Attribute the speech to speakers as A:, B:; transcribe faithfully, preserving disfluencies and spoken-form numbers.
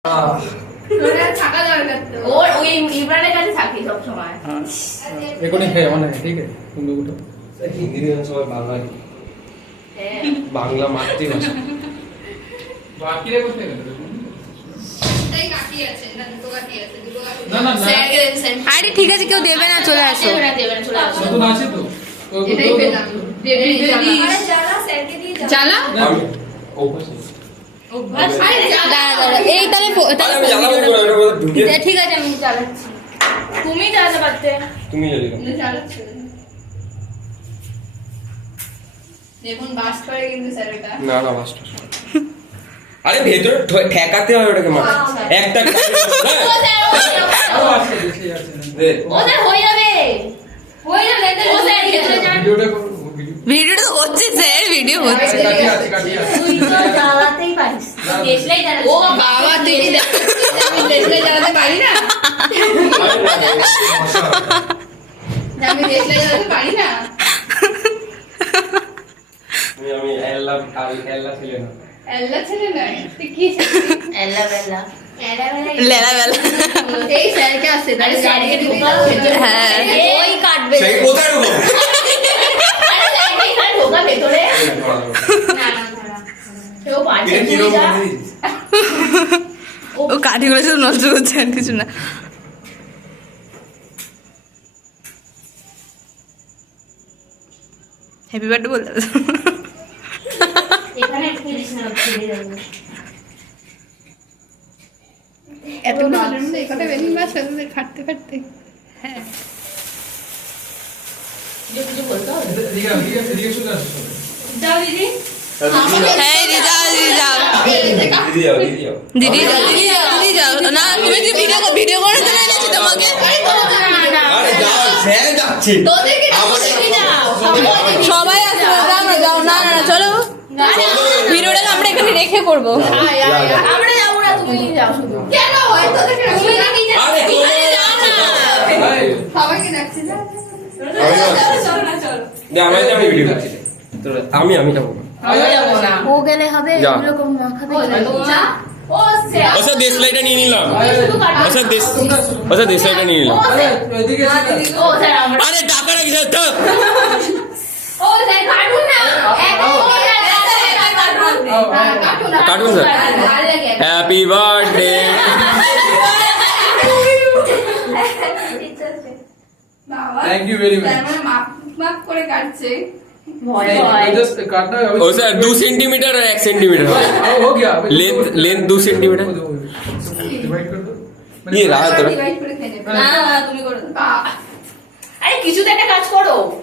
A: থাকা দরকার তো ওর ওই ইমরানের কাছে থাকি সব সময়।
B: রেকর্ডিং है ऑन है ठीक है तुम लोग उठो।
C: হিন্দি দিন সবাই বাংলা বাংলা মাতৃভাষা
B: বাকি রে করতে গেল
A: তাই কাকি আছে না দুটো কাকি আছে দুটো কাকি
B: না না না
D: আরে ঠিক আছে কেউ দেবে না চলে আসো
A: দেবে না দেবে না চলে আসো
B: নতুন আছে তো
A: এটাই পেলাম দেবে আরে চালা স্যারকে দিয়ে চালা
C: আমি অভ্যাস
A: অভ্যাস আরে চালা
D: দাঁড়া দাঁড়া এই তাহলে তাহলে
C: আমি জ্বালাবো পুরো এর মধ্যে ঢুকে
D: ঠিক আছে আমি চালাচ্ছি
A: তুমি চালাতে পারতে
C: তুমি জ্বালিয়ে
A: তুমি চালাচ্ছ দেখুন বাস করে কিন্তু স্যার এটা
C: না না মাস্টার আরে ভেতরে ঠ- ঠেকাতে হবে ওটাকে মার একটা
B: আরো আছে বেশি আছে
C: দে
A: ওদের হয়ে যাবে হয়ে যাবে এদের ও স্যার ভেতরে যান
B: ভিডিওটা করো ভিডিও
D: ভিডিওটা তো হচ্ছে স্যার ভিডিও হচ্ছে
B: কাটি আছে কাটি আছে
A: তুই তো চালাতেই পারিস দেশলাই চালাতে ও বাবা তুই কি আমি দেশলাই চালাতে পারি না আমি দেশলাই চালাতে পারি না
C: আমি আমি এল্লা আর এল্লা ছিল না
A: এল্লা ছেলে নয় তুই কি এল্লা বেল্লা
D: লেলা বেলা
A: এই স্যারকে আসে তাহলে স্যারকে ঢোকাও ভেতরে
D: হ্যাঁ ওই কাটবে
C: সেই কোথায় ঢুকো
A: আরে স্যারকে এখানে ঢোকা ভেতরে না না না কেউ পারছে
C: এটা কি
A: তুই
C: রকম
A: যা।
C: করে দিয়েছিস?
D: ও কাঠিগুলো শুধু নষ্ট করছে আর কিছু না হ্যাপি বার্থডে বলতে হবে।
A: এখানে একটু দিস না ছেড়ে যাবে
E: এত ভালো না এই কথা বেরিয়ে মাছ ওদের ফাটতে ফাটতে
A: কিছু কিছু বলতে হবে
B: এদিকে এদিকে এদিকে চলে আসো
A: যাও দিদি
D: হ্যাঁ দিদি যাও দিদি যাও
C: দিদি যাও দিদি যাও
D: দিদি যাও দিদি যাও দিদি যাও না তুমি কি ভিডিও ভিডিও করে তো এনেছি তোমাকে
C: আরে যাও স্যার যাচ্ছে
A: তোদেরকে
C: আমার
D: সবাই আসবে যাও না যাও না না না, চলো ভিডিওটা আমরা এখানে রেখে করবো
A: আমরা যাবো না তুমি যাও শুধু কেন হয় তোদেরকে তুমি না নিয়ে
C: আরে
B: ভাই
E: সবাইকে ডাকছি না
A: চলো না চলো
C: দে আমায় দে, আমি ভিডিও করছি তোরা আমি আমি যাবো
A: আমরা যাবো না
D: ও গেলে হবে
C: যা।
D: এগুলো কম মাখাবে
A: যা ও স্যার
C: আচ্ছা দেশলাইটা নিয়ে নিলাম
A: শুধু কাটো
C: আচ্ছা দেশ আচ্ছা দেশলাইটা নিয়ে নিলাম
B: আরে এদিকে চলে আসো
A: ও স্যার আমরা
C: আরে টাকাটা কি স্যার তো
A: ও স্যার কাটুন না একদম ও স্যার কাটুন হ্যাঁ কাটুন
C: কাটুন স্যার
A: ভালো লাগে
C: হ্যাপি বার্থডে
E: বাবা
B: থ্যাংক ইউ ভেরি
E: তার
B: মাচ
E: মানে মাপ মাপ করে কাটছে
A: ভয় ভয়
B: जस्ट काटना है
C: ओ सर दो सेंटीमीटर और एक सेंटीमीटर
B: हाँ, हो गया
C: लेंथ लेंथ दो सेंटीमीटर
B: डिवाइड कर दो
C: ये रहा तो
E: ডিভাইড করে খেয়ে নেবে
A: না না তুমি করো
E: বাবা
A: আরে কিছু তো একটা কাজ করো